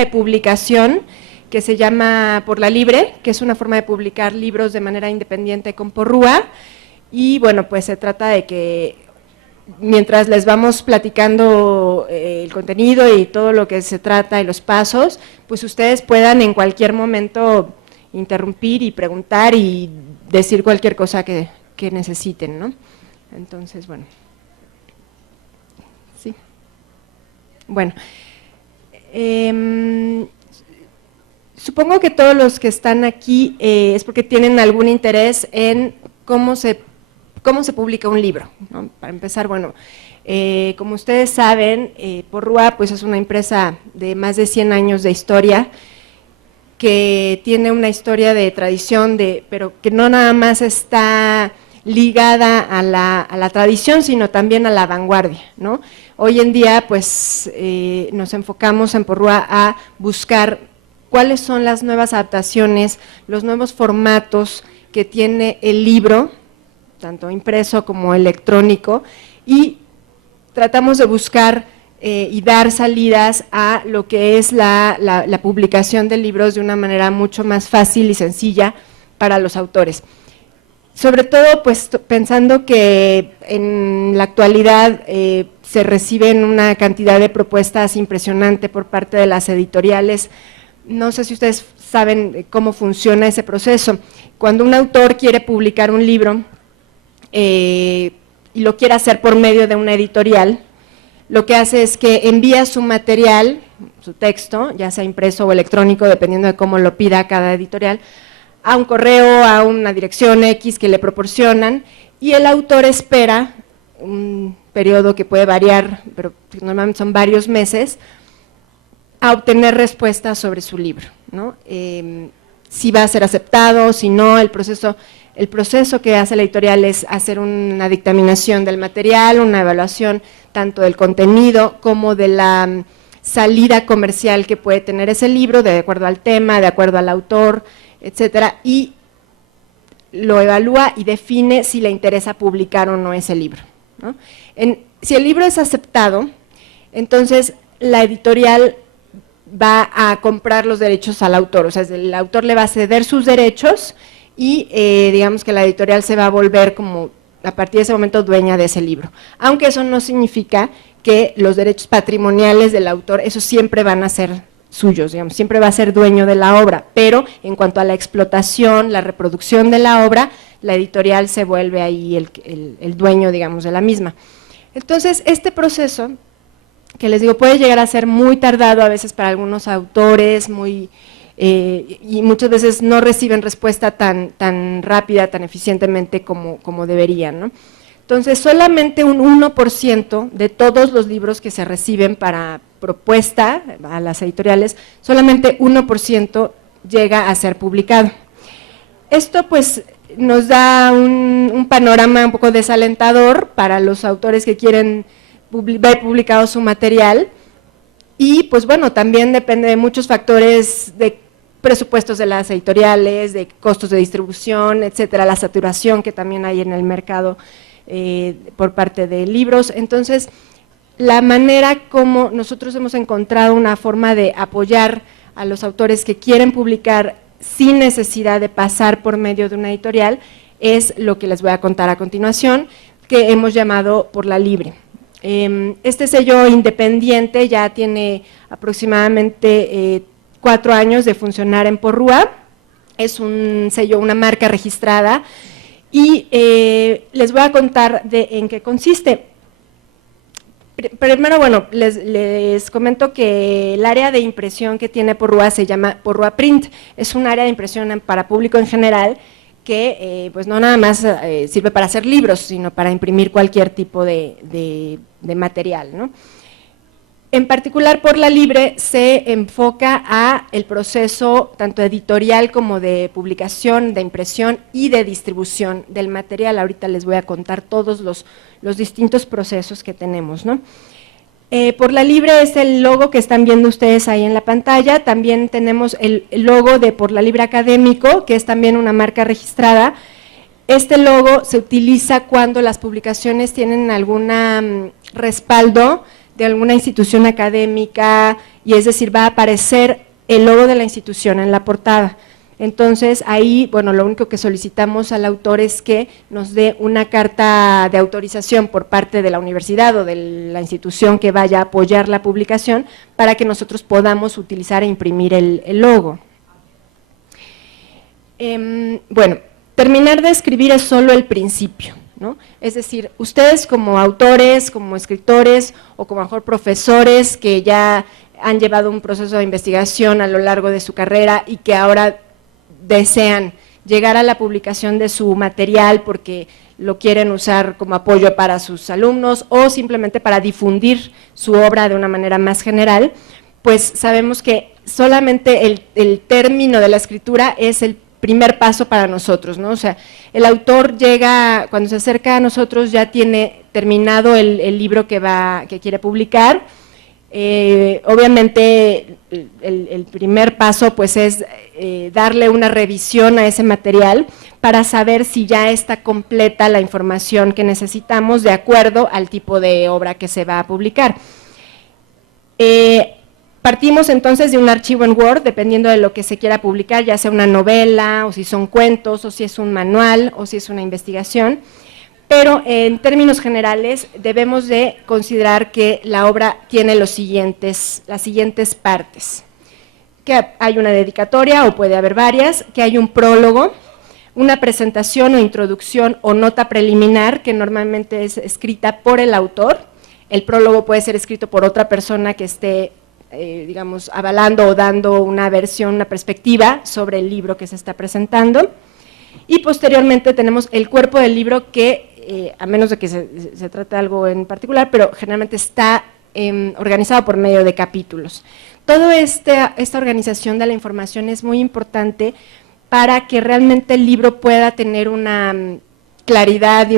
de publicación que se llama Por la Libre, que es una forma de publicar libros de manera independiente con Porrúa, y bueno, pues se trata de que mientras les vamos platicando el contenido y todo lo que se trata y los pasos, pues ustedes puedan en cualquier momento interrumpir y preguntar y decir cualquier cosa que necesiten, ¿no? Entonces, bueno. Sí. Bueno. Supongo que todos los que están aquí es porque tienen algún interés en cómo se publica un libro, ¿no? Para empezar, bueno, como ustedes saben, Porrúa pues es una empresa de más de 100 años de historia, que tiene una historia de tradición, pero que no nada más está ligada a la tradición, sino también a la vanguardia, ¿no? Hoy en día pues nos enfocamos en Porrúa a buscar cuáles son las nuevas adaptaciones, los nuevos formatos que tiene el libro, tanto impreso como electrónico, y tratamos de buscar y dar salidas a lo que es la publicación de libros de una manera mucho más fácil y sencilla para los autores. Sobre todo, pues pensando que en la actualidad se reciben una cantidad de propuestas impresionante por parte de las editoriales. No sé si ustedes saben cómo funciona ese proceso. Cuando un autor quiere publicar un libro y lo quiere hacer por medio de una editorial, lo que hace es que envía su material, su texto, ya sea impreso o electrónico, dependiendo de cómo lo pida cada editorial, a un correo, a una dirección X que le proporcionan, y el autor espera un periodo que puede variar, pero normalmente son varios meses, a obtener respuestas sobre su libro, ¿no? Si va a ser aceptado, si no, el proceso que hace la editorial es hacer una dictaminación del material, una evaluación tanto del contenido como de la salida comercial que puede tener ese libro, de acuerdo al tema, de acuerdo al autor, etcétera, y lo evalúa y define si le interesa publicar o no ese libro, ¿no? Si el libro es aceptado, entonces la editorial va a comprar los derechos al autor, o sea, el autor le va a ceder sus derechos y digamos que la editorial se va a volver como a partir de ese momento dueña de ese libro, aunque eso no significa que los derechos patrimoniales del autor, esos siempre van a ser suyos, digamos, siempre va a ser dueño de la obra, pero en cuanto a la explotación, la reproducción de la obra, la editorial se vuelve ahí el dueño, digamos, de la misma. Entonces, este proceso, que les digo, puede llegar a ser muy tardado a veces para algunos autores, y muchas veces no reciben respuesta tan rápida, tan eficientemente como deberían, ¿no? Entonces, solamente un 1% de todos los libros que se reciben para propuesta a las editoriales, solamente 1% llega a ser publicado. Esto pues nos da un panorama un poco desalentador para los autores que quieren ver publicado su material, y pues bueno, también depende de muchos factores, de presupuestos de las editoriales, de costos de distribución, etcétera, la saturación que también hay en el mercado por parte de libros. Entonces, la manera como nosotros hemos encontrado una forma de apoyar a los autores que quieren publicar sin necesidad de pasar por medio de una editorial es lo que les voy a contar a continuación, que hemos llamado Por la Libre. Este sello independiente ya tiene aproximadamente 4 años de funcionar en Porrúa, es un sello, una marca registrada, y les voy a contar en qué consiste. Primero, bueno, les comento que el área de impresión que tiene Porrúa se llama Porrúa Print, es un área de impresión para público en general que pues no nada más sirve para hacer libros, sino para imprimir cualquier tipo de material, ¿no? En particular, Por la Libre se enfoca a el proceso tanto editorial como de publicación, de impresión y de distribución del material. Ahorita les voy a contar todos los distintos procesos que tenemos, ¿no? Por la Libre es el logo que están viendo ustedes ahí en la pantalla. También tenemos el logo de Por la Libre Académico, que es también una marca registrada. Este logo se utiliza cuando las publicaciones tienen algún respaldo de alguna institución académica, y es decir, va a aparecer el logo de la institución en la portada. Entonces, ahí, bueno, lo único que solicitamos al autor es que nos dé una carta de autorización por parte de la universidad o de la institución que vaya a apoyar la publicación para que nosotros podamos utilizar e imprimir el logo. Bueno, terminar de escribir es solo el principio, ¿no? Es decir, ustedes como autores, como escritores o como mejor profesores que ya han llevado un proceso de investigación a lo largo de su carrera y que ahora desean llegar a la publicación de su material porque lo quieren usar como apoyo para sus alumnos o simplemente para difundir su obra de una manera más general, pues sabemos que solamente el término de la escritura es el primer paso para nosotros, ¿no? O sea, el autor llega, cuando se acerca a nosotros ya tiene terminado el libro que quiere publicar. Obviamente el primer paso pues es darle una revisión a ese material para saber si ya está completa la información que necesitamos de acuerdo al tipo de obra que se va a publicar. Partimos entonces de un archivo en Word, dependiendo de lo que se quiera publicar, ya sea una novela, o si son cuentos, o si es un manual, o si es una investigación, pero en términos generales debemos de considerar que la obra tiene las siguientes partes. Que hay una dedicatoria, o puede haber varias, que hay un prólogo, una presentación o introducción o nota preliminar, que normalmente es escrita por el autor. El prólogo puede ser escrito por otra persona que esté digamos, avalando o dando una versión, una perspectiva sobre el libro que se está presentando. Y posteriormente tenemos el cuerpo del libro que, a menos de que se trate de algo en particular, pero generalmente está organizado por medio de capítulos. Toda esta organización de la información es muy importante para que realmente el libro pueda tener una claridad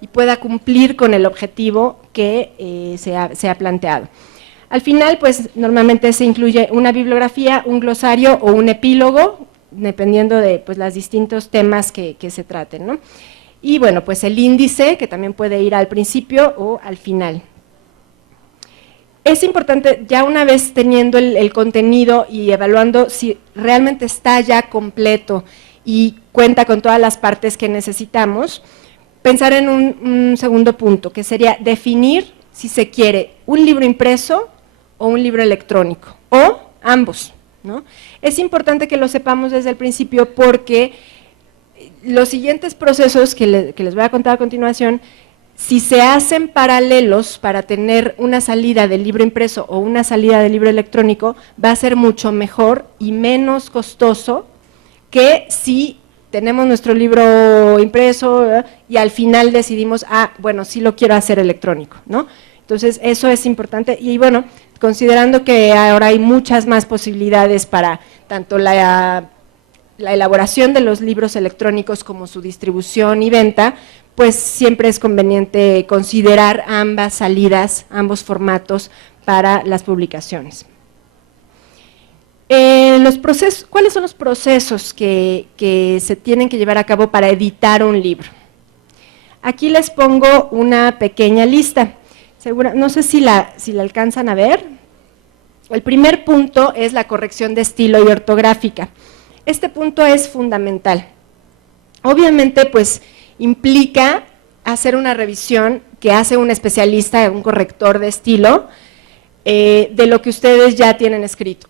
y pueda cumplir con el objetivo que se ha planteado. Al final, pues normalmente se incluye una bibliografía, un glosario o un epílogo, dependiendo de pues, los distintos temas que se traten, ¿no? Y bueno, pues el índice, que también puede ir al principio o al final. Es importante, ya una vez teniendo el contenido y evaluando si realmente está ya completo y cuenta con todas las partes que necesitamos, pensar en un segundo punto, que sería definir si se quiere un libro impreso o un libro electrónico, o ambos, ¿no? Es importante que lo sepamos desde el principio porque los siguientes procesos que les voy a contar a continuación, si se hacen paralelos para tener una salida del libro impreso o una salida del libro electrónico, va a ser mucho mejor y menos costoso que si tenemos nuestro libro impreso y al final decidimos, bueno, sí lo quiero hacer electrónico, ¿no? Entonces, eso es importante y bueno, considerando que ahora hay muchas más posibilidades para tanto la elaboración de los libros electrónicos como su distribución y venta, pues siempre es conveniente considerar ambas salidas, ambos formatos para las publicaciones. ¿Cuáles son los procesos que se tienen que llevar a cabo para editar un libro? Aquí les pongo una pequeña lista. No sé si la alcanzan a ver. El primer punto es la corrección de estilo y ortográfica. Este punto es fundamental. Obviamente, pues, implica hacer una revisión que hace un especialista, un corrector de estilo, de lo que ustedes ya tienen escrito.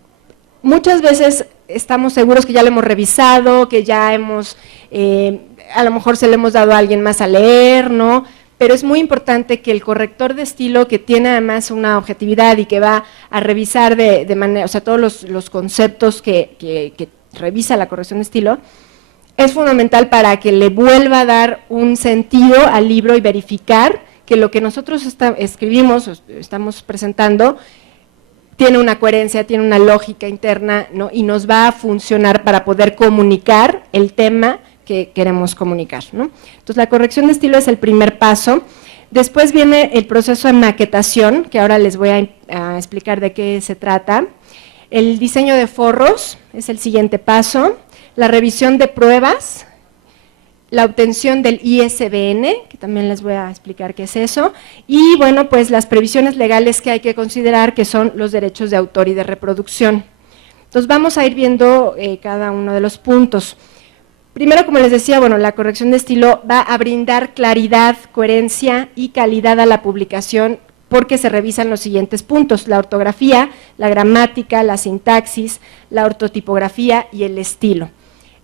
Muchas veces estamos seguros que ya lo hemos revisado, que ya a lo mejor se lo hemos dado a alguien más a leer, ¿no? Pero es muy importante que el corrector de estilo, que tiene además una objetividad y que va a revisar de manera, o sea, todos los conceptos que revisa la corrección de estilo, es fundamental para que le vuelva a dar un sentido al libro y verificar que lo que nosotros escribimos, estamos presentando, tiene una coherencia, tiene una lógica interna, ¿no? Y nos va a funcionar para poder comunicar el tema que queremos comunicar, ¿no? Entonces, la corrección de estilo es el primer paso. Después viene el proceso de maquetación, que ahora les voy a explicar de qué se trata. El diseño de forros es el siguiente paso. La revisión de pruebas la obtención del ISBN, que también les voy a explicar qué es eso, y bueno, pues las previsiones legales que hay que considerar, que son los derechos de autor y de reproducción. Entonces vamos a ir viendo cada uno de los puntos. Primero, como les decía, bueno, la corrección de estilo va a brindar claridad, coherencia y calidad a la publicación, porque se revisan los siguientes puntos: la ortografía, la gramática, la sintaxis, la ortotipografía y el estilo.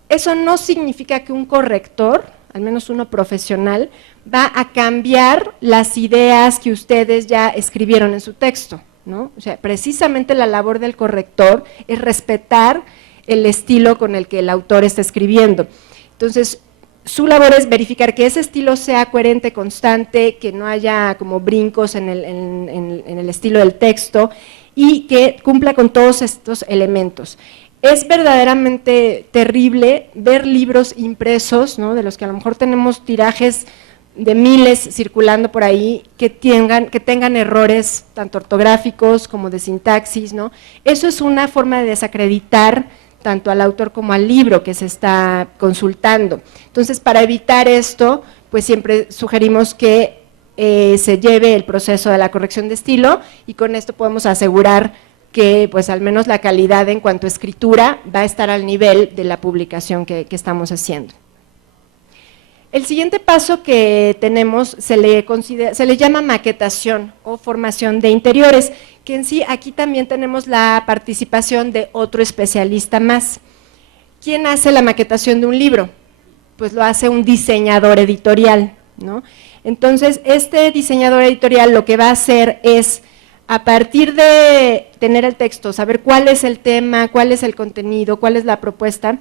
Eso no significa que un corrector, al menos uno profesional, va a cambiar las ideas que ustedes ya escribieron en su texto, ¿no? O sea, precisamente la labor del corrector es respetar el estilo con el que el autor está escribiendo. Entonces, su labor es verificar que ese estilo sea coherente, constante, que no haya como brincos en el estilo del texto y que cumpla con todos estos elementos. Es verdaderamente terrible ver libros impresos, ¿no?, de los que a lo mejor tenemos tirajes de miles circulando por ahí, que tengan errores tanto ortográficos como de sintaxis, ¿no? Eso es una forma de desacreditar tanto al autor como al libro que se está consultando. Entonces, para evitar esto, pues siempre sugerimos que se lleve el proceso de la corrección de estilo, y con esto podemos asegurar que pues al menos la calidad en cuanto a escritura va a estar al nivel de la publicación que estamos haciendo. El siguiente paso que tenemos se le llama maquetación o formación de interiores, que en sí aquí también tenemos la participación de otro especialista más. ¿Quién hace la maquetación de un libro? Pues lo hace un diseñador editorial, ¿no? Entonces, este diseñador editorial lo que va a hacer es, a partir de tener el texto, saber cuál es el tema, cuál es el contenido, cuál es la propuesta,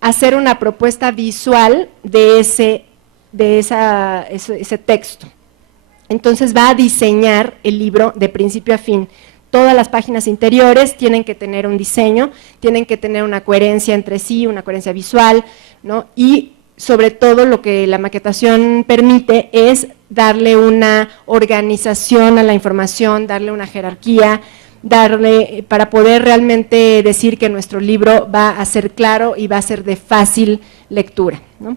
hacer una propuesta visual de ese texto. Entonces va a diseñar el libro de principio a fin. Todas las páginas interiores tienen que tener un diseño, tienen que tener una coherencia entre sí, una coherencia visual, ¿no? Y sobre todo lo que la maquetación permite es darle una organización a la información, darle una jerarquía, para poder realmente decir que nuestro libro va a ser claro y va a ser de fácil lectura, ¿no?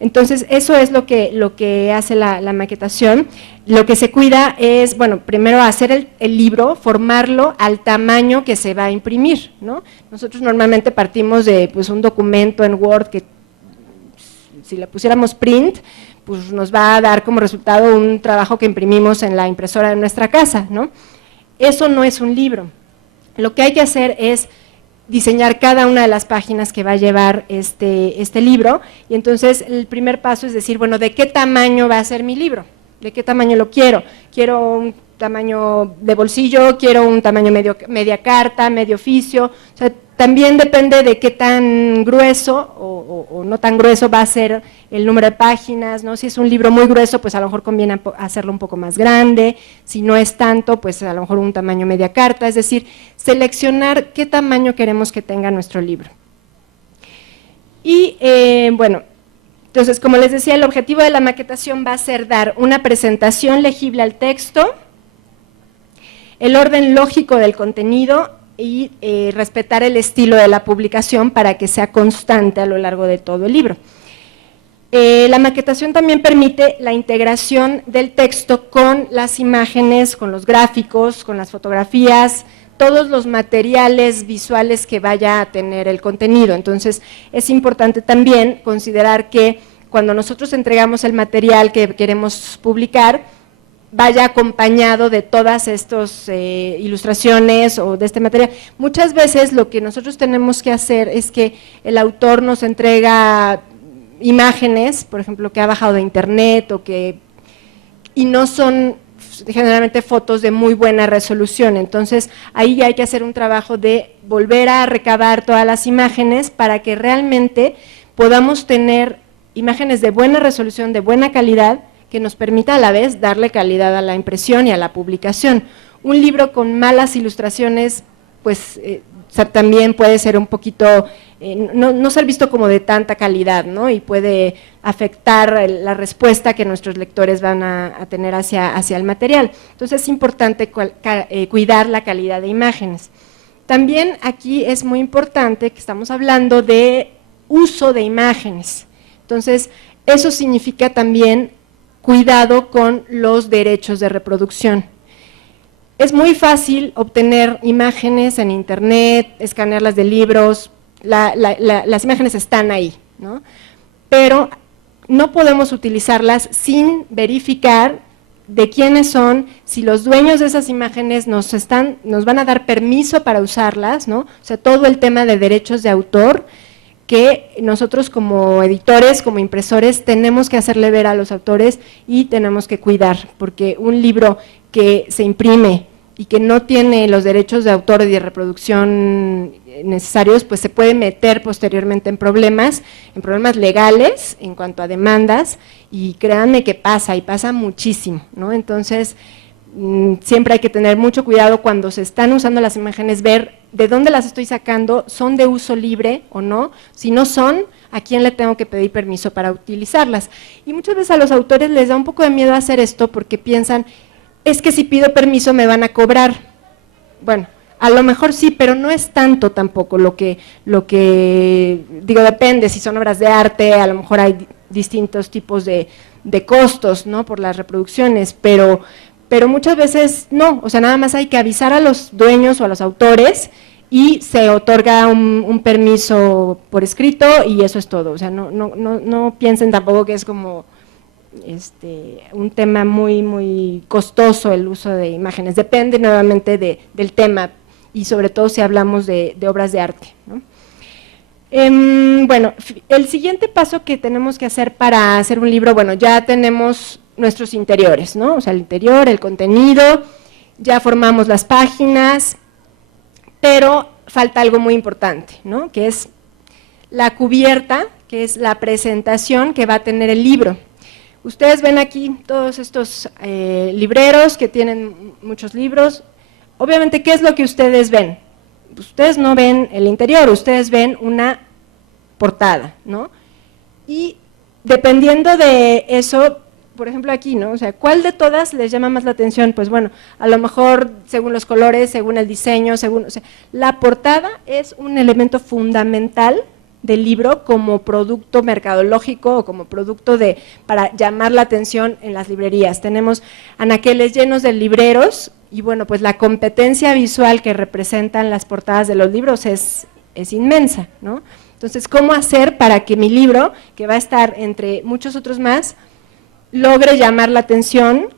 Entonces, eso es lo que hace la maquetación. Lo que se cuida es, bueno, primero hacer el libro, formarlo al tamaño que se va a imprimir, ¿no? Nosotros normalmente partimos de pues, un documento en Word que, si le pusiéramos print, pues nos va a dar como resultado un trabajo que imprimimos en la impresora de nuestra casa, ¿no? Eso no es un libro. Lo que hay que hacer es diseñar cada una de las páginas que va a llevar este libro, y entonces el primer paso es decir, bueno, ¿de qué tamaño va a ser mi libro? ¿De qué tamaño lo quiero? ¿Quiero un tamaño de bolsillo? ¿Quiero un tamaño media carta, medio oficio? O sea, también depende de qué tan grueso o no tan grueso va a ser el número de páginas, ¿no? Si es un libro muy grueso, pues a lo mejor conviene hacerlo un poco más grande; si no es tanto, pues a lo mejor un tamaño media carta, es decir, seleccionar qué tamaño queremos que tenga nuestro libro. Y bueno, entonces, como les decía, el objetivo de la maquetación va a ser dar una presentación legible al texto, el orden lógico del contenido y respetar el estilo de la publicación para que sea constante a lo largo de todo el libro. La maquetación también permite la integración del texto con las imágenes, con los gráficos, con las fotografías, todos los materiales visuales que vaya a tener el contenido. Entonces, es importante también considerar que cuando nosotros entregamos el material que queremos publicar, vaya acompañado de todas estas ilustraciones o de este material. Muchas veces lo que nosotros tenemos que hacer es que el autor nos entrega imágenes, por ejemplo, que ha bajado de internet y no son generalmente fotos de muy buena resolución. Entonces, ahí hay que hacer un trabajo de volver a recabar todas las imágenes para que realmente podamos tener imágenes de buena resolución, de buena calidad, que nos permita a la vez darle calidad a la impresión y a la publicación. Un libro con malas ilustraciones, pues también puede ser un poquito, no ser visto como de tanta calidad, ¿no? Y puede afectar la respuesta que nuestros lectores van a tener hacia el material. Entonces es importante cuidar la calidad de imágenes. También aquí es muy importante que estamos hablando de uso de imágenes. Entonces, eso significa también cuidado con los derechos de reproducción. Es muy fácil obtener imágenes en internet, escanearlas de libros, las imágenes están ahí, ¿no? Pero no podemos utilizarlas sin verificar de quiénes son, si los dueños de esas imágenes nos van a dar permiso para usarlas, ¿no? O sea, todo el tema de derechos de autor que nosotros como editores, como impresores, tenemos que hacerle ver a los autores y tenemos que cuidar, porque un libro que se imprime y que no tiene los derechos de autor y de reproducción necesarios, pues se puede meter posteriormente en problemas legales en cuanto a demandas, y créanme que pasa, y pasa muchísimo, ¿no? Entonces, siempre hay que tener mucho cuidado cuando se están usando las imágenes, ver de dónde las estoy sacando, son de uso libre o no, si no son, a quién le tengo que pedir permiso para utilizarlas. Y muchas veces a los autores les da un poco de miedo hacer esto porque piensan, es que si pido permiso me van a cobrar. Bueno, a lo mejor sí, pero no es tanto tampoco lo que digo, depende, si son obras de arte, a lo mejor hay distintos tipos de costos, ¿no?, por las reproducciones, pero muchas veces no, o sea, nada más hay que avisar a los dueños o a los autores y se otorga un permiso por escrito y eso es todo. O sea, no piensen tampoco que es como un tema muy costoso el uso de imágenes, depende nuevamente del tema y sobre todo si hablamos de obras de arte, ¿no? Bueno, el siguiente paso que tenemos que hacer para hacer un libro, bueno, ya tenemos nuestros interiores, ¿no? O sea, el interior, el contenido, ya formamos las páginas, pero falta algo muy importante, ¿no?, que es la cubierta, que es la presentación que va a tener el libro. Ustedes ven aquí todos estos libreros que tienen muchos libros. Obviamente, ¿qué es lo que ustedes ven? Ustedes no ven el interior, ustedes ven una portada, ¿no? Y dependiendo de eso, por ejemplo aquí, ¿no? O sea, ¿cuál de todas les llama más la atención? Pues bueno, a lo mejor según los colores, según el diseño, según, o sea, la portada es un elemento fundamental del libro como producto mercadológico o como producto para llamar la atención en las librerías. Tenemos anaqueles llenos de libreros y bueno, pues la competencia visual que representan las portadas de los libros es inmensa, ¿no? Entonces, ¿cómo hacer para que mi libro, que va a estar entre muchos otros más, logre llamar la atención,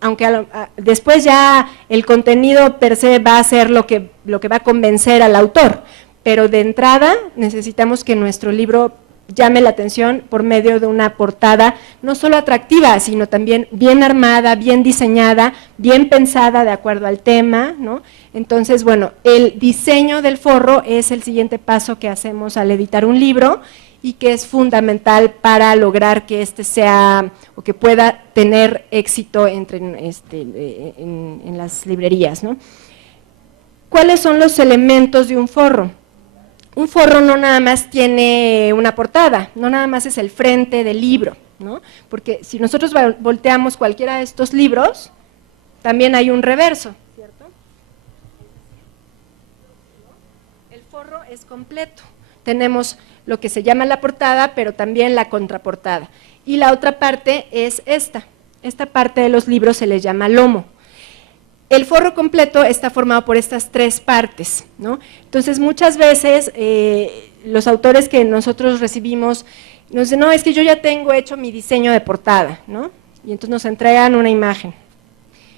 aunque después ya el contenido per se va a ser lo que va a convencer al autor, pero de entrada necesitamos que nuestro libro llame la atención por medio de una portada no solo atractiva, sino también bien armada, bien diseñada, bien pensada de acuerdo al tema, ¿no? Entonces, bueno, el diseño del forro es el siguiente paso que hacemos al editar un libro y que es fundamental para lograr que sea o que pueda tener éxito en las librerías, ¿no? ¿Cuáles son los elementos de un forro? Un forro no nada más tiene una portada, no nada más es el frente del libro, ¿no? Porque si nosotros volteamos cualquiera de estos libros, también hay un reverso, ¿cierto? El forro es completo, tenemos lo que se llama la portada, pero también la contraportada. Y la otra parte es esta parte de los libros se les llama lomo. El forro completo está formado por estas tres partes, ¿no? Entonces, muchas veces los autores que nosotros recibimos nos dicen, no, es que yo ya tengo hecho mi diseño de portada, ¿no? Y entonces nos entregan una imagen.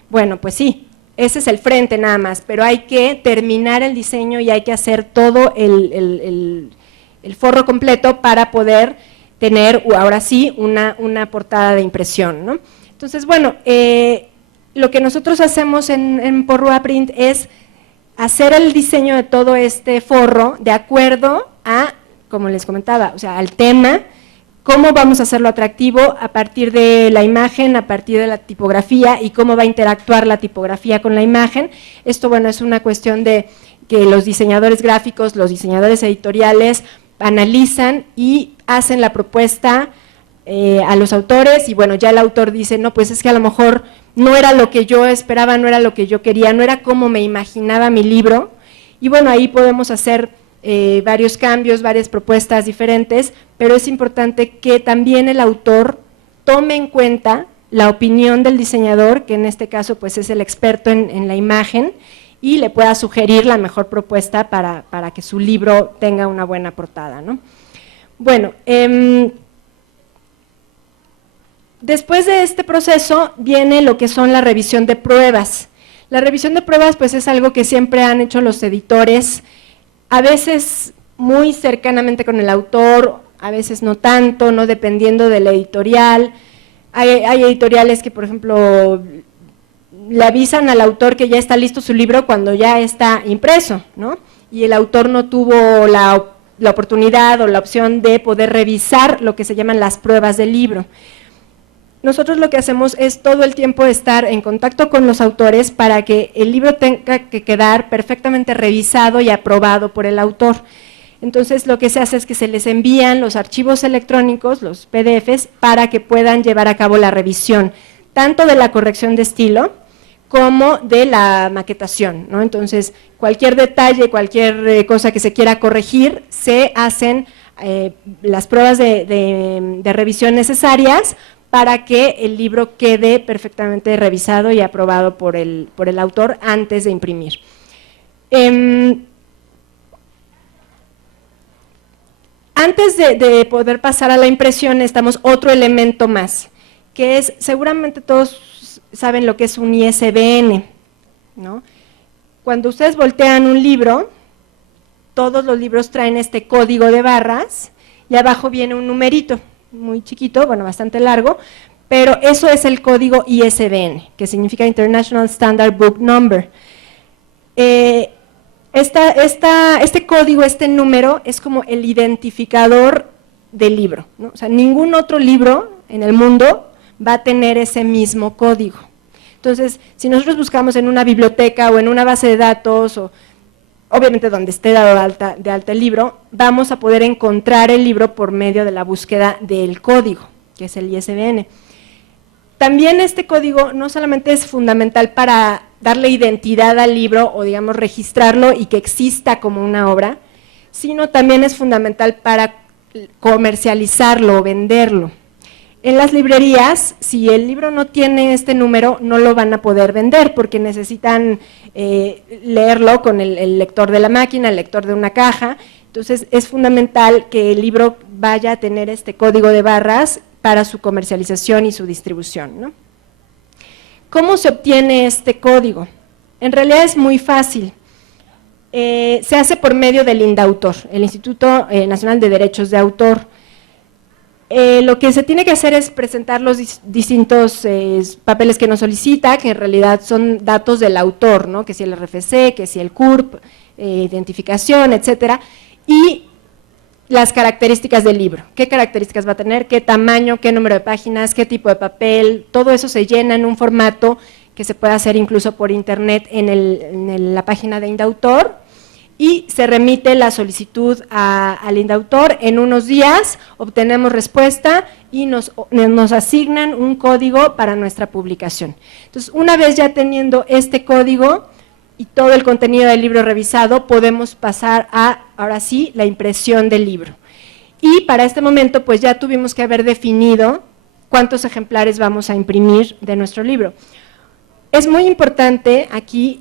Bueno, pues sí, ese es el frente nada más, pero hay que terminar el diseño y hay que hacer todo el forro completo para poder tener, ahora sí, una portada de impresión, ¿no? Entonces, bueno, lo que nosotros hacemos en Porrúa Print es hacer el diseño de todo este forro de acuerdo a, como les comentaba, o sea, al tema, cómo vamos a hacerlo atractivo a partir de la imagen, a partir de la tipografía y cómo va a interactuar la tipografía con la imagen. Esto, bueno, es una cuestión de que los diseñadores gráficos, los diseñadores editoriales analizan y hacen la propuesta a los autores y bueno, ya el autor dice, no, pues es que a lo mejor no era lo que yo esperaba, no era lo que yo quería, no era como me imaginaba mi libro y bueno, ahí podemos hacer varios cambios, varias propuestas diferentes, pero es importante que también el autor tome en cuenta la opinión del diseñador, que en este caso pues es el experto en la imagen, y le pueda sugerir la mejor propuesta para que su libro tenga una buena portada, ¿no? Bueno, después de este proceso viene lo que son la revisión de pruebas. La revisión de pruebas pues es algo que siempre han hecho los editores, a veces muy cercanamente con el autor, a veces no tanto, no dependiendo de la editorial. Hay editoriales que, por ejemplo, le avisan al autor que ya está listo su libro cuando ya está impreso, ¿no? Y el autor no tuvo la oportunidad o la opción de poder revisar lo que se llaman las pruebas del libro. Nosotros lo que hacemos es todo el tiempo estar en contacto con los autores para que el libro tenga que quedar perfectamente revisado y aprobado por el autor. Entonces lo que se hace es que se les envían los archivos electrónicos, los PDFs, para que puedan llevar a cabo la revisión, tanto de la corrección de estilo como de la maquetación, ¿no? Entonces cualquier detalle, cualquier cosa que se quiera corregir, se hacen las pruebas de revisión necesarias para que el libro quede perfectamente revisado y aprobado por el autor antes de imprimir. Antes de poder pasar a la impresión necesitamos otro elemento más, que es, seguramente todos saben lo que es un ISBN, ¿no? Cuando ustedes voltean un libro, todos los libros traen este código de barras y abajo viene un numerito muy chiquito, bueno, bastante largo, pero eso es el código ISBN, que significa International Standard Book Number. Este código, este número, es como el identificador del libro, ¿no? O sea, ningún otro libro en el mundo va a tener ese mismo código. Entonces, si nosotros buscamos en una biblioteca o en una base de datos, o obviamente donde esté dado de alta el libro, vamos a poder encontrar el libro por medio de la búsqueda del código, que es el ISBN. También este código no solamente es fundamental para darle identidad al libro o, digamos, registrarlo y que exista como una obra, sino también es fundamental para comercializarlo o venderlo. En las librerías, si el libro no tiene este número, no lo van a poder vender porque necesitan leerlo con el lector de la máquina, el lector de una caja. Entonces es fundamental que el libro vaya a tener este código de barras para su comercialización y su distribución, ¿no? ¿Cómo se obtiene este código? En realidad es muy fácil. Se hace por medio del INDAUTOR, el Instituto Nacional de Derechos de Autor. Lo que se tiene que hacer es presentar los distintos papeles que nos solicita, que en realidad son datos del autor, ¿no? Que si el RFC, que si el CURP, identificación, etcétera, y las características del libro, qué características va a tener, qué tamaño, qué número de páginas, qué tipo de papel, todo eso se llena en un formato que se puede hacer incluso por internet en la página de INDAUTOR, y se remite la solicitud al INDAUTOR. En unos días obtenemos respuesta y nos asignan un código para nuestra publicación. Entonces, una vez ya teniendo este código y todo el contenido del libro revisado, podemos pasar a, ahora sí, la impresión del libro. Y para este momento, pues ya tuvimos que haber definido cuántos ejemplares vamos a imprimir de nuestro libro. Es muy importante aquí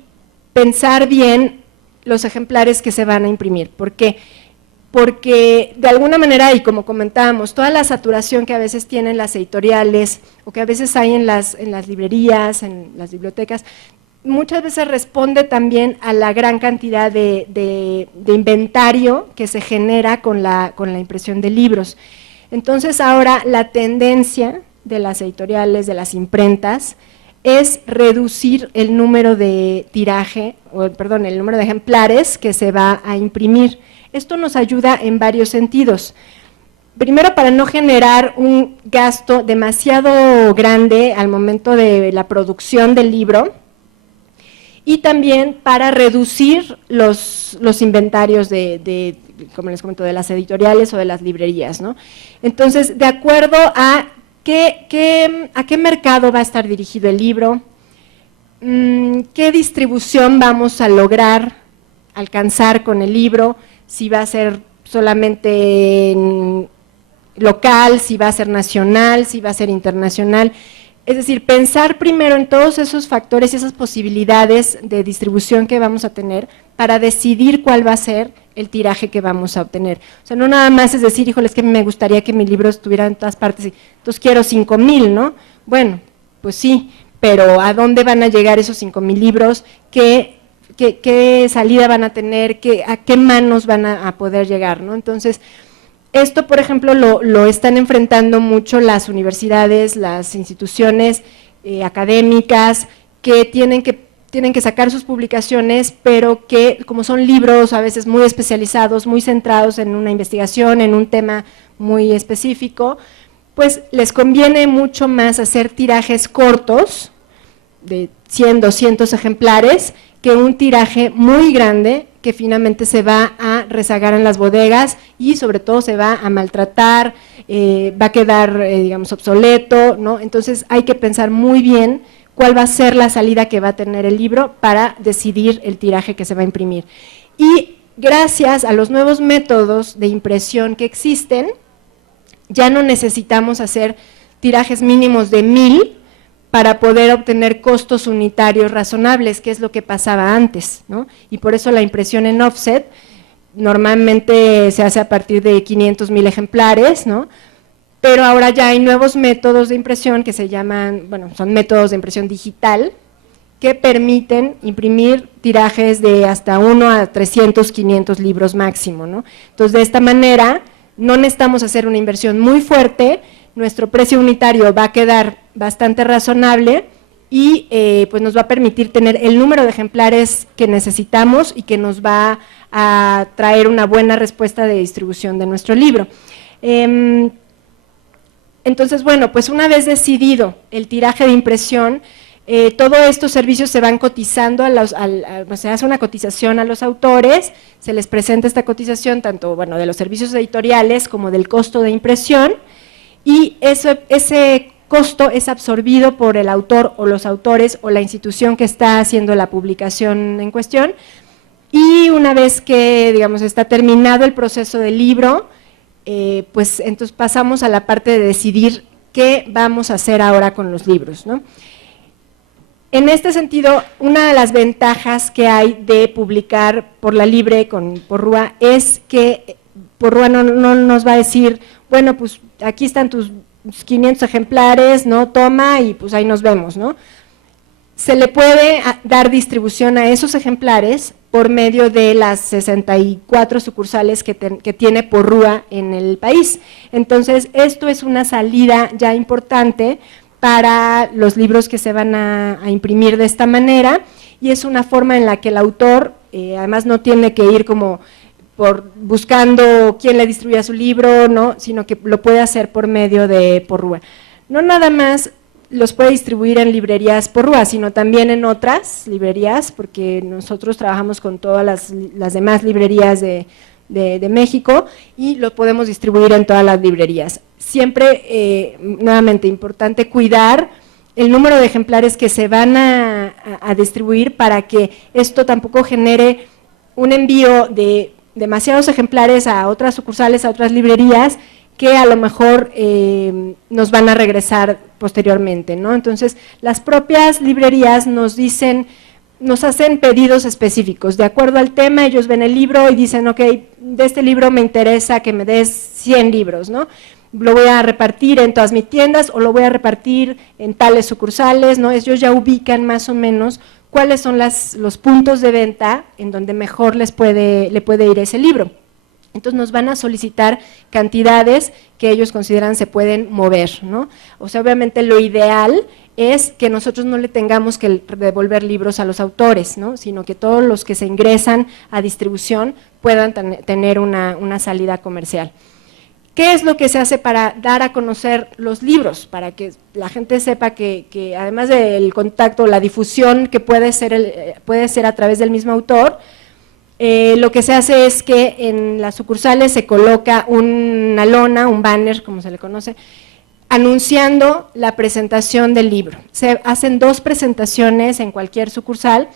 pensar bien los ejemplares que se van a imprimir. ¿Por qué? Porque de alguna manera, y como comentábamos, toda la saturación que a veces tienen las editoriales o que a veces hay en las librerías, en las bibliotecas, muchas veces responde también a la gran cantidad de inventario que se genera con la impresión de libros. Entonces ahora la tendencia de las editoriales, de las imprentas, es reducir el número de el número de ejemplares que se va a imprimir. Esto nos ayuda en varios sentidos. Primero, para no generar un gasto demasiado grande al momento de la producción del libro, y también para reducir los inventarios como les comento, de las editoriales o de las librerías, ¿no? Entonces, de acuerdo a ¿a qué mercado va a estar dirigido el libro? ¿Qué distribución vamos a lograr alcanzar con el libro? si va a ser solamente local, si va a ser nacional, si va a ser internacional. Es decir, pensar primero en todos esos factores y esas posibilidades de distribución que vamos a tener para decidir cuál va a ser el tiraje que vamos a obtener. O sea, no nada más es decir, híjole, es que me gustaría que mi libro estuviera en todas partes, entonces quiero 5,000, ¿no? Bueno, pues sí, pero ¿a dónde van a llegar esos 5,000 libros? ¿Qué salida van a tener? ¿A qué manos van a poder llegar, ¿no? Entonces, esto, por ejemplo, lo están enfrentando mucho las universidades, las instituciones académicas, que tienen que sacar sus publicaciones, pero que como son libros a veces muy especializados, muy centrados en una investigación, en un tema muy específico, pues les conviene mucho más hacer tirajes cortos, de 100, 200 ejemplares, que un tiraje muy grande que finalmente se va a rezagar en las bodegas y sobre todo se va a maltratar, va a quedar, digamos, obsoleto, ¿no? Entonces hay que pensar muy bien cuál va a ser la salida que va a tener el libro para decidir el tiraje que se va a imprimir. Y gracias a los nuevos métodos de impresión que existen, ya no necesitamos hacer tirajes mínimos de 1000 para poder obtener costos unitarios razonables, que es lo que pasaba antes, ¿no? Y por eso la impresión en offset normalmente se hace a partir de 500,000 ejemplares, ¿no? Pero ahora ya hay nuevos métodos de impresión que se llaman, bueno, son métodos de impresión digital, que permiten imprimir tirajes de hasta 1 a 300, 500 libros máximo, ¿no? Entonces, de esta manera, no necesitamos hacer una inversión muy fuerte, nuestro precio unitario va a quedar bastante razonable y pues nos va a permitir tener el número de ejemplares que necesitamos y que nos va a traer una buena respuesta de distribución de nuestro libro. Entonces, bueno, pues una vez decidido el tiraje de impresión, todos estos servicios se van cotizando, se hace una cotización a los autores, se les presenta esta cotización tanto, bueno, de los servicios editoriales como del costo de impresión, y ese costo es absorbido por el autor o los autores o la institución que está haciendo la publicación en cuestión, y una vez que, digamos, está terminado el proceso del libro, pues entonces pasamos a la parte de decidir qué vamos a hacer ahora con los libros, ¿no? En este sentido, una de las ventajas que hay de publicar por la libre con Porrúa es que Porrúa no nos va a decir, bueno, pues aquí están tus 500 ejemplares, ¿no? Toma y pues ahí nos vemos, ¿no? Se le puede dar distribución a esos ejemplares por medio de las 64 sucursales que tiene Porrúa en el país. Entonces, esto es una salida ya importante para los libros que se van a imprimir de esta manera, y es una forma en la que el autor, además no tiene que ir como buscando quién le distribuya su libro, ¿no? Sino que lo puede hacer por medio de Porrúa. No nada más los puede distribuir en librerías Porrúa, sino también en otras librerías, porque nosotros trabajamos con todas las demás librerías de México y lo podemos distribuir en todas las librerías. Siempre, nuevamente, importante cuidar el número de ejemplares que se van a distribuir para que esto tampoco genere un envío de demasiados ejemplares a otras sucursales, a otras librerías, que a lo mejor nos van a regresar posteriormente, ¿no? Entonces, las propias librerías nos hacen pedidos específicos, de acuerdo al tema, ellos ven el libro y dicen, ok, de este libro me interesa que me des 100 libros, ¿no? Lo voy a repartir en todas mis tiendas o lo voy a repartir en tales sucursales, ¿no? Ellos ya ubican más o menos cuáles son los puntos de venta en donde mejor le puede ir ese libro. Entonces nos van a solicitar cantidades que ellos consideran se pueden mover, ¿no? O sea, obviamente lo ideal es que nosotros no le tengamos que devolver libros a los autores, ¿no? Sino que todos los que se ingresan a distribución puedan tener una salida comercial. ¿Qué es lo que se hace para dar a conocer los libros? Para que la gente sepa que además del contacto, la difusión que puede ser a través del mismo autor, lo que se hace es que en las sucursales se coloca una lona, un banner, como se le conoce, anunciando la presentación del libro. Se hacen 2 presentaciones en cualquier sucursal,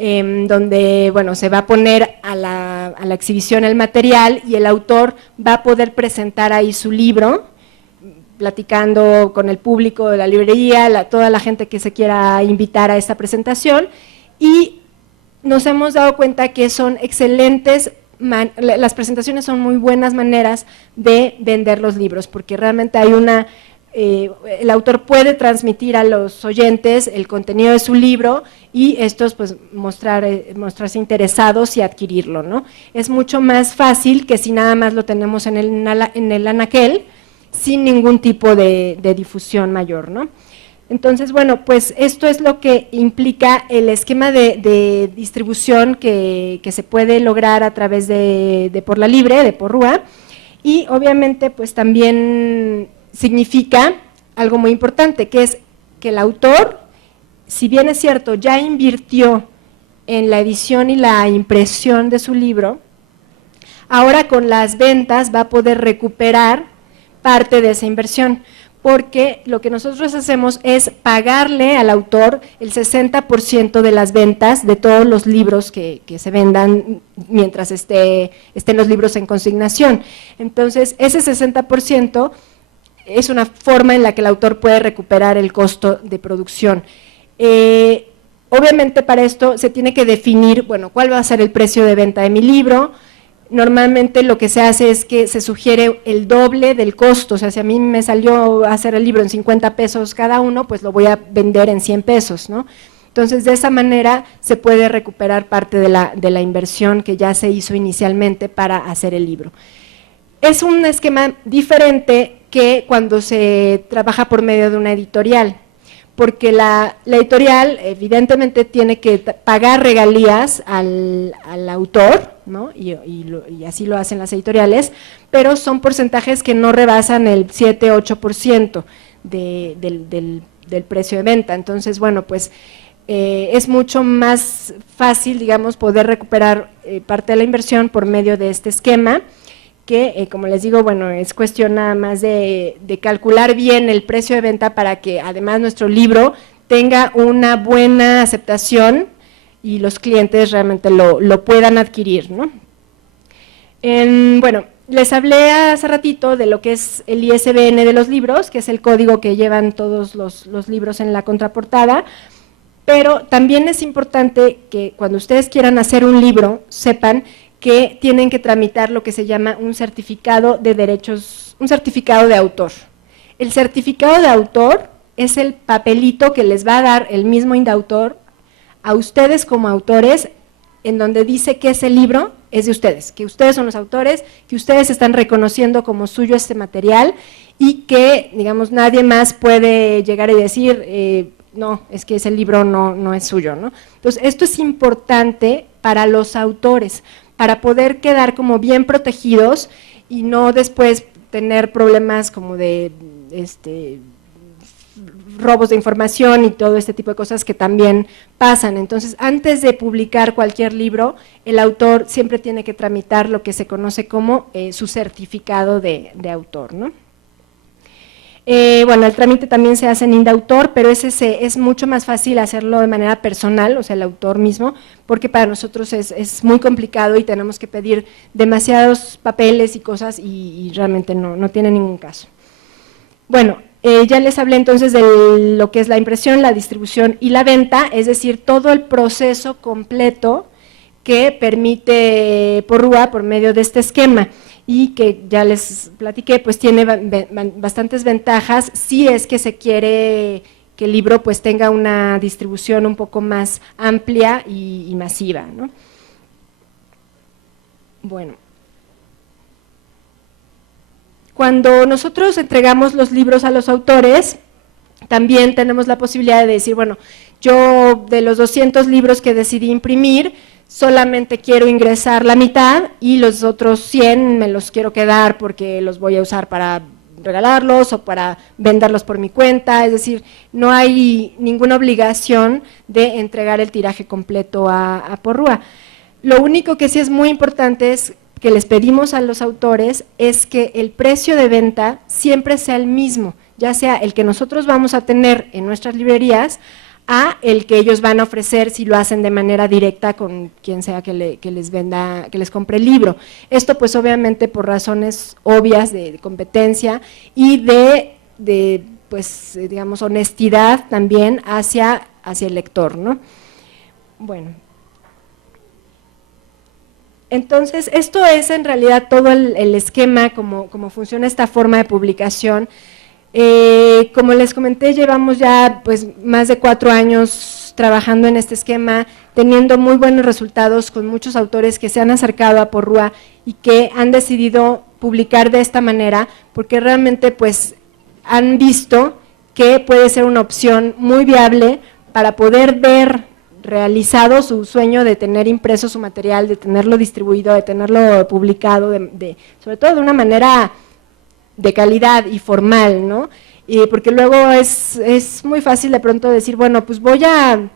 donde, bueno, se va a poner a la exhibición el material y el autor va a poder presentar ahí su libro, platicando con el público de la librería, toda la gente que se quiera invitar a esta presentación, y nos hemos dado cuenta que son excelentes, las presentaciones son muy buenas maneras de vender los libros, porque realmente hay el autor puede transmitir a los oyentes el contenido de su libro y estos pues mostrarse interesados y adquirirlo, ¿no? Es mucho más fácil que si nada más lo tenemos en el anaquel, sin ningún tipo de difusión mayor, ¿no? Entonces, bueno, pues esto es lo que implica el esquema de distribución que se puede lograr a través de Por la Libre, de Porrúa, y obviamente pues también significa algo muy importante, que es que el autor, si bien es cierto, ya invirtió en la edición y la impresión de su libro, ahora con las ventas va a poder recuperar parte de esa inversión, porque lo que nosotros hacemos es pagarle al autor el 60% de las ventas de todos los libros que se vendan mientras estén los libros en consignación. Entonces, ese 60% es una forma en la que el autor puede recuperar el costo de producción. Obviamente para esto se tiene que definir, bueno, cuál va a ser el precio de venta de mi libro. Normalmente lo que se hace es que se sugiere el doble del costo, o sea, si a mí me salió a hacer el libro en 50 pesos cada uno, pues lo voy a vender en 100 pesos, ¿no? Entonces, de esa manera se puede recuperar parte de la inversión que ya se hizo inicialmente para hacer el libro. Es un esquema diferente que cuando se trabaja por medio de una editorial, porque la editorial evidentemente tiene que pagar regalías al autor, ¿no? y así lo hacen las editoriales, pero son porcentajes que no rebasan el 7-8% del precio de venta. Entonces, bueno, pues es mucho más fácil, digamos, poder recuperar parte de la inversión por medio de este esquema, que, como les digo, bueno, es cuestión nada más de calcular bien el precio de venta para que además nuestro libro tenga una buena aceptación y los clientes realmente lo puedan adquirir, ¿no? Bueno, les hablé hace ratito de lo que es el ISBN de los libros, que es el código que llevan todos los libros en la contraportada, pero también es importante que cuando ustedes quieran hacer un libro, sepan que tienen que tramitar lo que se llama un certificado de derechos, un certificado de autor. El certificado de autor es el papelito que les va a dar el mismo indautor a ustedes como autores, en donde dice que ese libro es de ustedes, que ustedes son los autores, que ustedes están reconociendo como suyo este material y que, digamos, nadie más puede llegar y decir, no, es que ese libro no es suyo, ¿no? Entonces, esto es importante para los autores, para poder quedar como bien protegidos y no después tener problemas como de robos de información y todo este tipo de cosas que también pasan. Entonces, antes de publicar cualquier libro, el autor siempre tiene que tramitar lo que se conoce como su certificado de autor, ¿no? Bueno, el trámite también se hace en indautor, pero ese es mucho más fácil hacerlo de manera personal, o sea, el autor mismo, porque para nosotros es muy complicado y tenemos que pedir demasiados papeles y cosas y realmente no tiene ningún caso. Bueno, ya les hablé entonces de lo que es la impresión, la distribución y la venta, es decir, todo el proceso completo que permite Porrúa por medio de este esquema. Y que ya les platiqué, pues tiene bastantes ventajas si es que se quiere que el libro pues tenga una distribución un poco más amplia y masiva, ¿no? Bueno, cuando nosotros entregamos los libros a los autores, también tenemos la posibilidad de decir, bueno, yo de los 200 libros que decidí imprimir, solamente quiero ingresar la mitad y los otros 100 me los quiero quedar porque los voy a usar para regalarlos o para venderlos por mi cuenta, es decir, no hay ninguna obligación de entregar el tiraje completo a Porrúa. Lo único que sí es muy importante es que les pedimos a los autores es que el precio de venta siempre sea el mismo, ya sea el que nosotros vamos a tener en nuestras librerías, a el que ellos van a ofrecer si lo hacen de manera directa con quien sea que les venda, que les compre el libro. Esto pues obviamente por razones obvias de competencia y de pues digamos honestidad también hacia el lector, ¿no? Bueno. Entonces, esto es en realidad todo el esquema, cómo funciona esta forma de publicación. Como les comenté, llevamos ya pues más de 4 años trabajando en este esquema, teniendo muy buenos resultados con muchos autores que se han acercado a Porrúa y que han decidido publicar de esta manera, porque realmente pues han visto que puede ser una opción muy viable para poder ver realizado su sueño de tener impreso su material, de tenerlo distribuido, de tenerlo publicado, sobre todo de una manera de calidad y formal, ¿no? Porque luego es muy fácil de pronto decir, bueno, pues voy a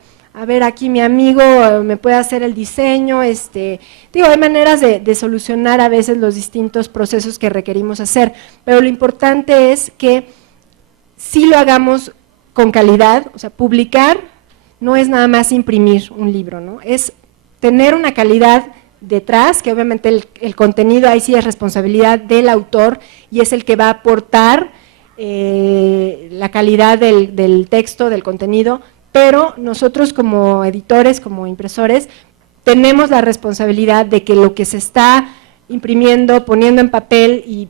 ver aquí mi amigo me puede hacer el diseño, digo, hay maneras de solucionar a veces los distintos procesos que requerimos hacer, pero lo importante es que sí lo hagamos con calidad, o sea, publicar no es nada más imprimir un libro, ¿no? Es tener una calidad detrás, que obviamente el contenido ahí sí es responsabilidad del autor y es el que va a aportar la calidad del texto, del contenido, pero nosotros como editores, como impresores, tenemos la responsabilidad de que lo que se está imprimiendo, poniendo en papel y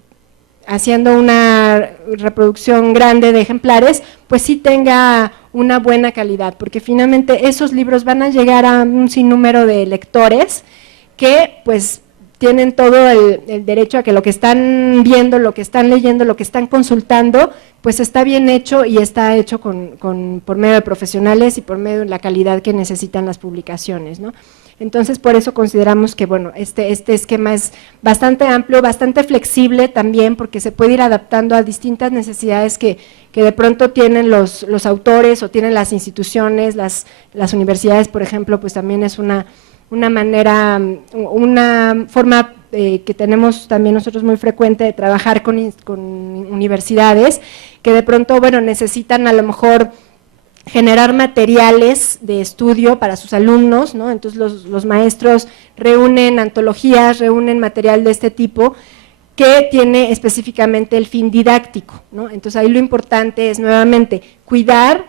haciendo una reproducción grande de ejemplares, pues sí tenga una buena calidad, porque finalmente esos libros van a llegar a un sinnúmero de lectores que pues tienen todo el derecho a que lo que están viendo, lo que están leyendo, lo que están consultando, pues está bien hecho y está hecho por medio de profesionales y por medio de la calidad que necesitan las publicaciones, ¿no? Entonces, por eso consideramos que, bueno, este esquema es bastante amplio, bastante flexible también, porque se puede ir adaptando a distintas necesidades que de pronto tienen los autores o tienen las instituciones, las universidades, por ejemplo, pues también es una manera, una forma que tenemos también nosotros muy frecuente de trabajar con universidades, que de pronto, bueno, necesitan a lo mejor generar materiales de estudio para sus alumnos, ¿no? Entonces los maestros reúnen antologías, reúnen material de este tipo que tiene específicamente el fin didáctico, ¿no? Entonces ahí lo importante es nuevamente cuidar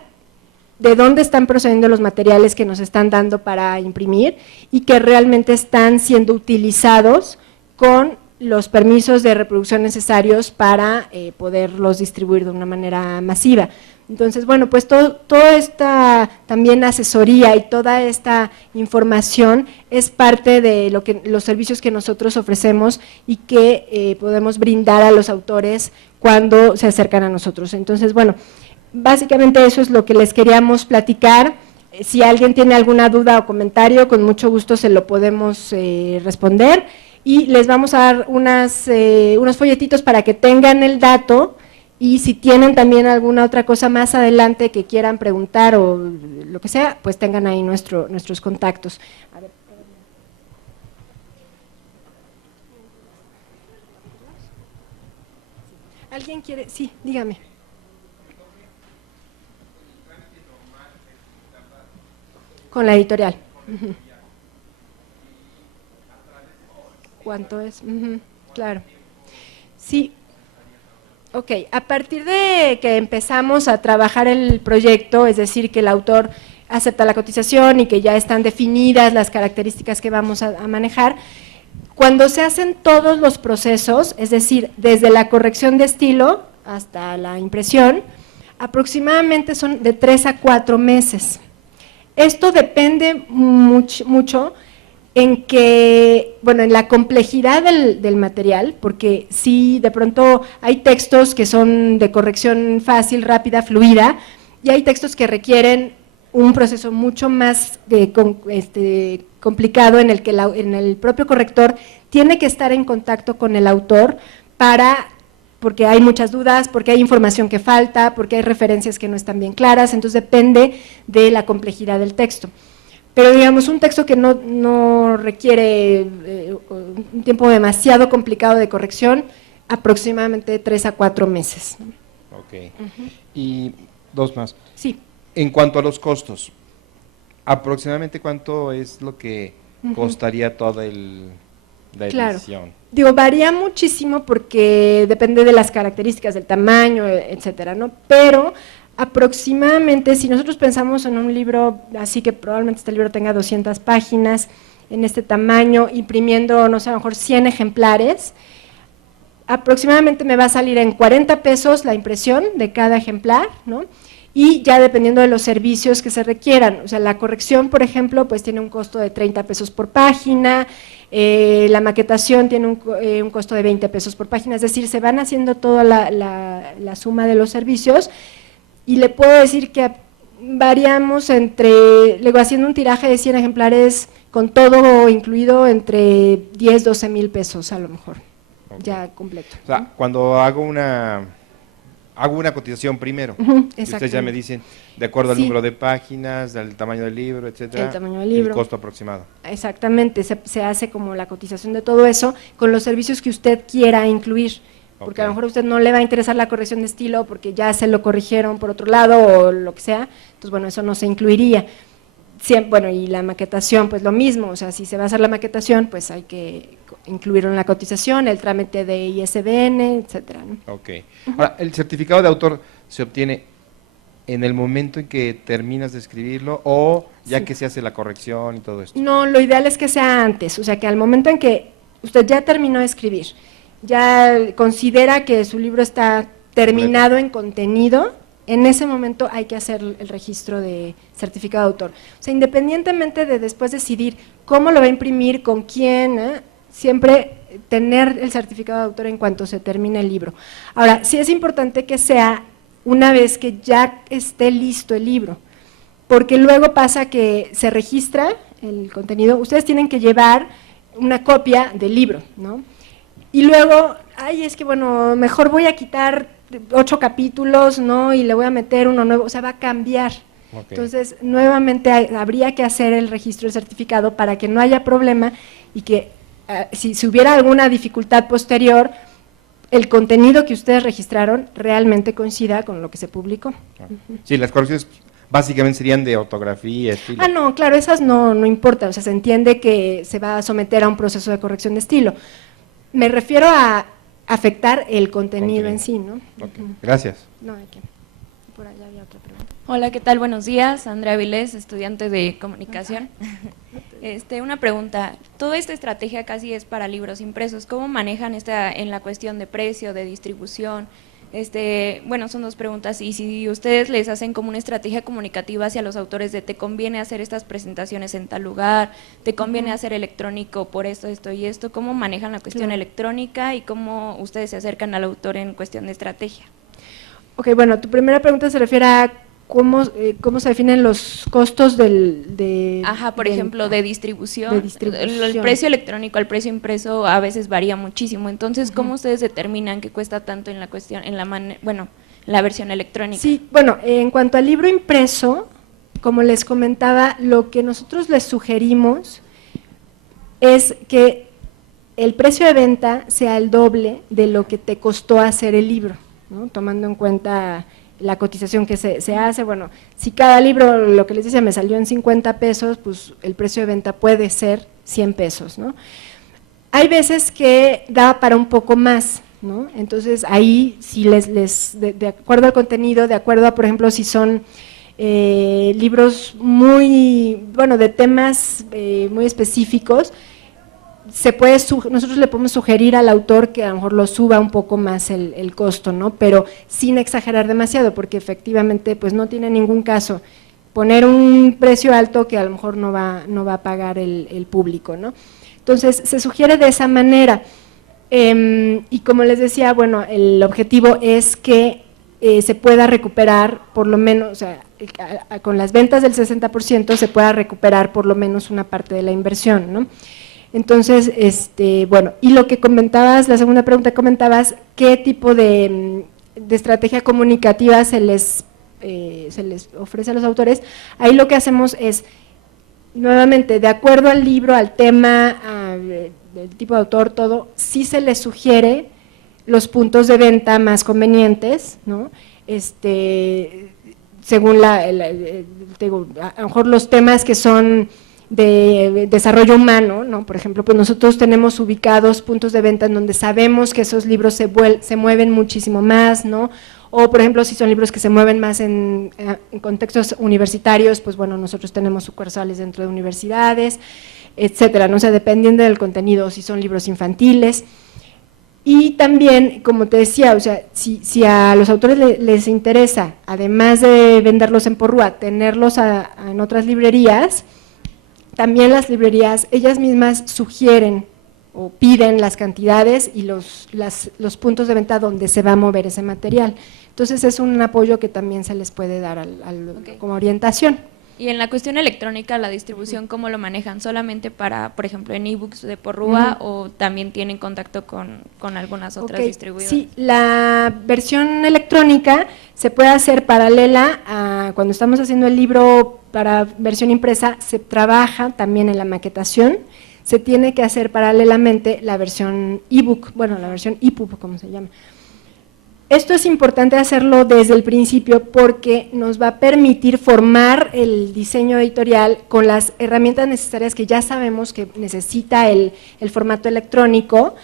de dónde están procediendo los materiales que nos están dando para imprimir y que realmente están siendo utilizados con los permisos de reproducción necesarios para poderlos distribuir de una manera masiva. Entonces, bueno, pues toda esta también asesoría y toda esta información es parte de los servicios que nosotros ofrecemos y que podemos brindar a los autores cuando se acercan a nosotros. Entonces, bueno, básicamente eso es lo que les queríamos platicar. Si alguien tiene alguna duda o comentario, con mucho gusto se lo podemos responder y les vamos a dar unos folletitos para que tengan el dato. Y si tienen también alguna otra cosa más adelante que quieran preguntar o lo que sea, pues tengan ahí nuestros contactos. A ver. ¿Alguien quiere? Sí, dígame. Con la editorial. ¿Cuánto es? Claro. Sí. Ok, a partir de que empezamos a trabajar el proyecto, es decir, que el autor acepta la cotización y que ya están definidas las características que vamos a manejar, cuando se hacen todos los procesos, es decir, desde la corrección de estilo hasta la impresión, aproximadamente son de 3 a 4 meses. Esto depende mucho en que, bueno, en la complejidad del material, porque sí, de pronto hay textos que son de corrección fácil, rápida, fluida, y hay textos que requieren un proceso mucho más complicado en el que en el propio corrector tiene que estar en contacto con el autor porque hay muchas dudas, porque hay información que falta, porque hay referencias que no están bien claras, entonces depende de la complejidad del texto. Pero digamos, un texto que no requiere un tiempo demasiado complicado de corrección, aproximadamente 3 a 4 meses. Ok. Y dos más. Sí. En cuanto a los costos, ¿aproximadamente cuánto es lo que costaría toda la Claro. edición? Digo, varía muchísimo porque depende de las características, del tamaño, etcétera, ¿no? Pero aproximadamente, si nosotros pensamos en un libro, así que probablemente este libro tenga 200 páginas, en este tamaño, imprimiendo, no sé, a lo mejor 100 ejemplares, aproximadamente me va a salir en 40 pesos la impresión de cada ejemplar, ¿no? Y ya dependiendo de los servicios que se requieran, o sea, la corrección, por ejemplo, pues tiene un costo de 30 pesos por página, la maquetación tiene un costo de 20 pesos por página, es decir, se van haciendo toda la suma de los servicios, y le puedo decir que variamos entre, luego haciendo un tiraje de 100 ejemplares con todo incluido entre 10, 12 mil pesos a lo mejor, ya completo. O sea, cuando hago una cotización primero, y ustedes ya me dicen, de acuerdo al número de páginas, al tamaño del libro, etcétera, el tamaño del libro, el costo aproximado. Exactamente, se hace como la cotización de todo eso con los servicios que usted quiera incluir, porque a lo mejor a usted no le va a interesar la corrección de estilo porque ya se lo corrigieron por otro lado o lo que sea, entonces bueno, eso no se incluiría. Bueno, y la maquetación, pues lo mismo, o sea, si se va a hacer la maquetación, pues hay que incluirlo en la cotización, el trámite de ISBN, etcétera, ¿no? Ok. Ahora, ¿el certificado de autor se obtiene en el momento en que terminas de escribirlo o ya que se hace la corrección y todo esto? No, lo ideal es que sea antes, o sea, que al momento en que usted ya terminó de escribir, ya considera que su libro está terminado en contenido, en ese momento hay que hacer el registro de certificado de autor. O sea, independientemente de después decidir cómo lo va a imprimir, con quién, siempre tener el certificado de autor en cuanto se termine el libro. Ahora, sí es importante que sea una vez que ya esté listo el libro, porque luego pasa que se registra el contenido, ustedes tienen que llevar una copia del libro, ¿no? Y luego, ay, es que bueno, mejor voy a quitar 8 capítulos, ¿no? Y le voy a meter uno nuevo, o sea, va a cambiar. Okay. Entonces, nuevamente habría que hacer el registro del certificado para que no haya problema y que si hubiera alguna dificultad posterior, el contenido que ustedes registraron realmente coincida con lo que se publicó. Sí, las correcciones básicamente serían de ortografía, estilo. Ah, no, claro, esas no importa, o sea, se entiende que se va a someter a un proceso de corrección de estilo. Me refiero a afectar el contenido en sí, ¿no? Okay. Gracias. No, aquí. Por allá había otra pregunta. Hola, ¿qué tal? Buenos días, Andrea Avilés, estudiante de comunicación. Una pregunta, toda esta estrategia casi es para libros impresos, ¿cómo manejan en la cuestión de precio, de distribución? Bueno, son dos preguntas, y si ustedes les hacen como una estrategia comunicativa hacia los autores de te conviene hacer estas presentaciones en tal lugar, te conviene hacer electrónico por esto y esto, ¿cómo manejan la cuestión electrónica y cómo ustedes se acercan al autor en cuestión de estrategia? Ok, bueno, tu primera pregunta se refiere a cómo se definen los costos por ejemplo, de distribución. El precio electrónico al precio impreso a veces varía muchísimo, entonces, ¿cómo ustedes determinan que cuesta tanto en la cuestión, la versión electrónica? Sí, bueno, en cuanto al libro impreso, como les comentaba, lo que nosotros les sugerimos es que el precio de venta sea el doble de lo que te costó hacer el libro, ¿no? Tomando en cuenta la cotización que se hace, bueno, si cada libro, lo que les decía, me salió en 50 pesos, pues el precio de venta puede ser 100 pesos, ¿no? Hay veces que da para un poco más, ¿no? Entonces ahí, si de acuerdo al contenido, de acuerdo a, por ejemplo, si son libros de temas muy específicos, nosotros le podemos sugerir al autor que a lo mejor lo suba un poco más el costo, ¿no? Pero sin exagerar demasiado, porque efectivamente pues no tiene ningún caso poner un precio alto que a lo mejor no va a pagar el público, ¿no? Entonces se sugiere de esa manera, y como les decía, bueno, el objetivo es que se pueda recuperar por lo menos, o sea, con las ventas del 60% se pueda recuperar por lo menos una parte de la inversión, ¿no? Entonces, bueno, y lo que comentabas, la segunda pregunta comentabas, ¿qué tipo de estrategia comunicativa se les ofrece a los autores? Ahí lo que hacemos es, nuevamente, de acuerdo al libro, al tema, del tipo de autor, todo, sí se les sugiere los puntos de venta más convenientes, ¿no? según te digo, a lo mejor los temas que son de desarrollo humano, ¿no? Por ejemplo, pues nosotros tenemos ubicados puntos de venta en donde sabemos que esos libros se mueven muchísimo más, ¿no? O, por ejemplo, si son libros que se mueven más en contextos universitarios, pues bueno, nosotros tenemos sucursales dentro de universidades, etcétera, ¿no? O sea, dependiendo del contenido, si son libros infantiles. Y también, como te decía, o sea, si a los autores les interesa, además de venderlos en Porrúa, tenerlos en otras librerías, también las librerías, ellas mismas sugieren o piden las cantidades y los puntos de venta donde se va a mover ese material. Entonces, es un apoyo que también se les puede dar como orientación. Y en la cuestión electrónica, la distribución, ¿cómo lo manejan? ¿Solamente para, por ejemplo, en ebooks de Porrúa o también tienen contacto con algunas otras distribuidoras? Sí, la versión electrónica se puede hacer paralela a cuando estamos haciendo el libro para versión impresa, se trabaja también en la maquetación, se tiene que hacer paralelamente la versión ebook, bueno, la versión EPUB, como se llama. Esto es importante hacerlo desde el principio porque nos va a permitir formar el diseño editorial con las herramientas necesarias que ya sabemos que necesita el formato electrónico,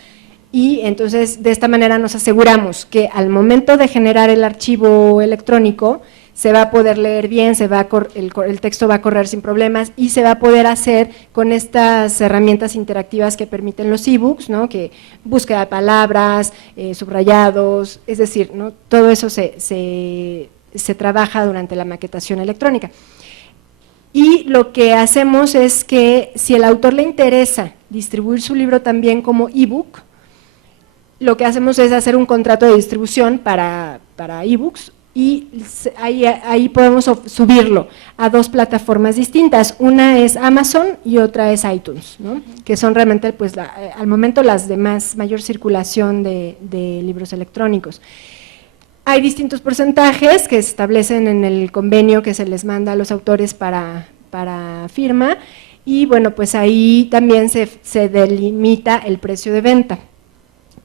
y entonces de esta manera nos aseguramos que al momento de generar el archivo electrónico se va a poder leer bien, el texto va a correr sin problemas y se va a poder hacer con estas herramientas interactivas que permiten los ebooks, ¿no? Que búsqueda de palabras, subrayados, es decir, ¿no? Todo eso se trabaja durante la maquetación electrónica. Y lo que hacemos es que si al autor le interesa distribuir su libro también como ebook, lo que hacemos es hacer un contrato de distribución para ebooks, y ahí podemos subirlo a dos plataformas distintas, una es Amazon y otra es iTunes, ¿no? Que son realmente pues al momento las de mayor circulación de libros electrónicos. Hay distintos porcentajes que se establecen en el convenio que se les manda a los autores para firma, y bueno, pues ahí también se delimita el precio de venta,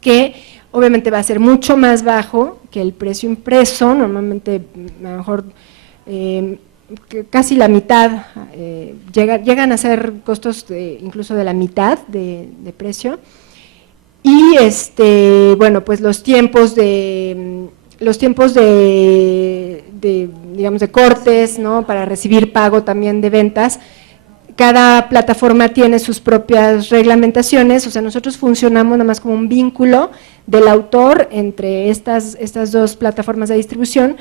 que obviamente va a ser mucho más bajo que el precio impreso, normalmente a lo mejor casi la mitad, llegan a ser costos incluso de la mitad de precio, y bueno, pues los tiempos de digamos de cortes, ¿no? Para recibir pago también de ventas. Cada plataforma tiene sus propias reglamentaciones, o sea, nosotros funcionamos nada más como un vínculo del autor entre estas dos plataformas de distribución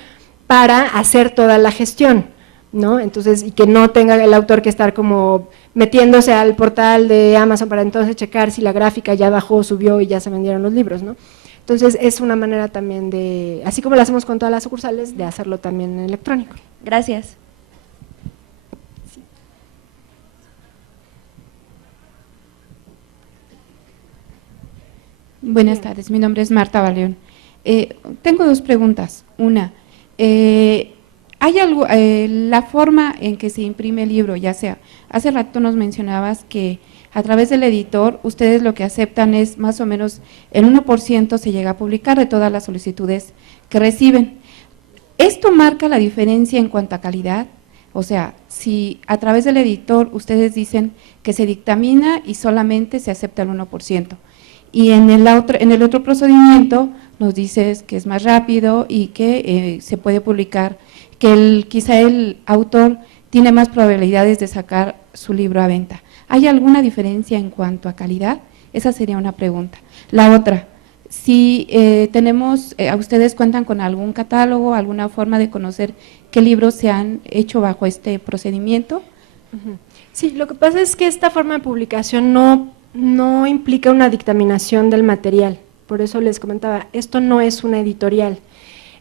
para hacer toda la gestión, ¿no? Entonces, y que no tenga el autor que estar como metiéndose al portal de Amazon para entonces checar si la gráfica ya bajó, subió y ya se vendieron los libros, ¿no? Entonces, es una manera también de, así como lo hacemos con todas las sucursales, de hacerlo también en electrónico. Gracias. Buenas tardes, mi nombre es Marta Baleón. Tengo dos preguntas. Una, ¿hay algo, la forma en que se imprime el libro, ya sea, hace rato nos mencionabas que a través del editor ustedes lo que aceptan es más o menos el 1% se llega a publicar de todas las solicitudes que reciben? ¿Esto marca la diferencia en cuanto a calidad? O sea, si a través del editor ustedes dicen que se dictamina y solamente se acepta el 1%, y en el otro procedimiento nos dices que es más rápido y que se puede publicar, que quizá el autor tiene más probabilidades de sacar su libro a venta. ¿Hay alguna diferencia en cuanto a calidad? Esa sería una pregunta. La otra, si ustedes cuentan con algún catálogo, alguna forma de conocer qué libros se han hecho bajo este procedimiento. Sí, lo que pasa es que esta forma de publicación no implica una dictaminación del material, por eso les comentaba, esto no es una editorial.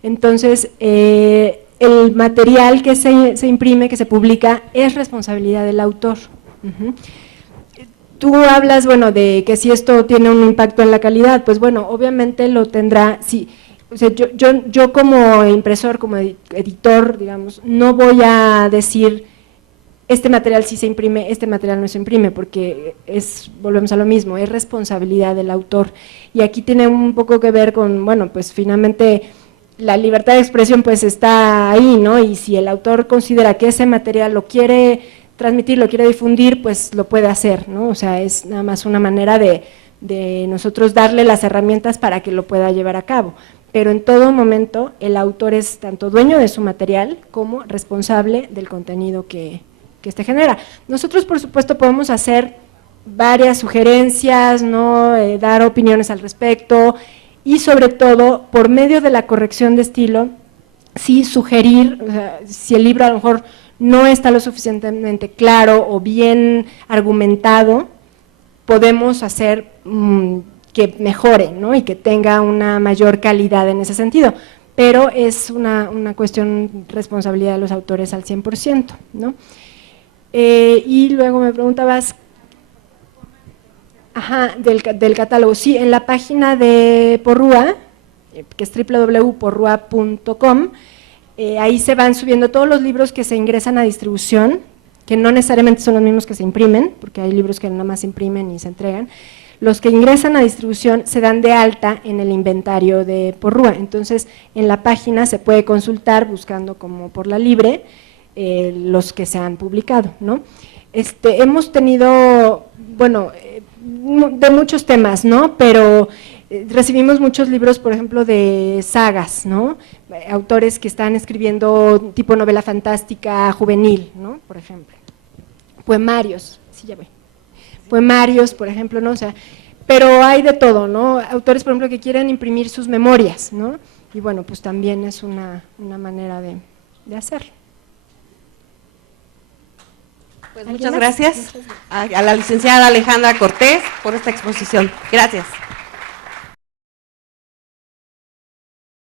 Entonces, el material que se imprime, que se publica, es responsabilidad del autor. Tú hablas, bueno, de que si esto tiene un impacto en la calidad, pues bueno, obviamente lo tendrá. Sí, o sea, yo como impresor, como editor, digamos, no voy a decir este material sí se imprime, este material no se imprime, porque volvemos a lo mismo, es responsabilidad del autor. Y aquí tiene un poco que ver con, bueno, pues finalmente la libertad de expresión pues está ahí, ¿no? Y si el autor considera que ese material lo quiere transmitir, lo quiere difundir, pues lo puede hacer, ¿no? O sea, es nada más una manera de nosotros darle las herramientas para que lo pueda llevar a cabo. Pero en todo momento el autor es tanto dueño de su material como responsable del contenido que éste genera. Nosotros, por supuesto, podemos hacer varias sugerencias, ¿no? Dar opiniones al respecto y sobre todo, por medio de la corrección de estilo, sí sugerir, o sea, si el libro a lo mejor no está lo suficientemente claro o bien argumentado, podemos hacer que mejore, ¿no? Y que tenga una mayor calidad en ese sentido, pero es una cuestión responsabilidad de los autores al 100%, ¿no? Y luego me preguntabas, del catálogo, sí, en la página de Porrúa, que es www.porrua.com, ahí se van subiendo todos los libros que se ingresan a distribución, que no necesariamente son los mismos que se imprimen, porque hay libros que nada más se imprimen y se entregan. Los que ingresan a distribución se dan de alta en el inventario de Porrúa, entonces en la página se puede consultar buscando como por la libre los que se han publicado, ¿no? Hemos tenido, bueno, de muchos temas, ¿no? Pero recibimos muchos libros, por ejemplo, de sagas, ¿no? Autores que están escribiendo tipo novela fantástica juvenil, ¿no? Por ejemplo. Poemarios, sí, ya voy. Poemarios, por ejemplo, ¿no? O sea, pero hay de todo, ¿no? Autores, por ejemplo, que quieren imprimir sus memorias, ¿no? Y bueno, pues también es una manera de hacerlo. Pues muchas gracias a la licenciada Alejandra Cortés por esta exposición. Gracias.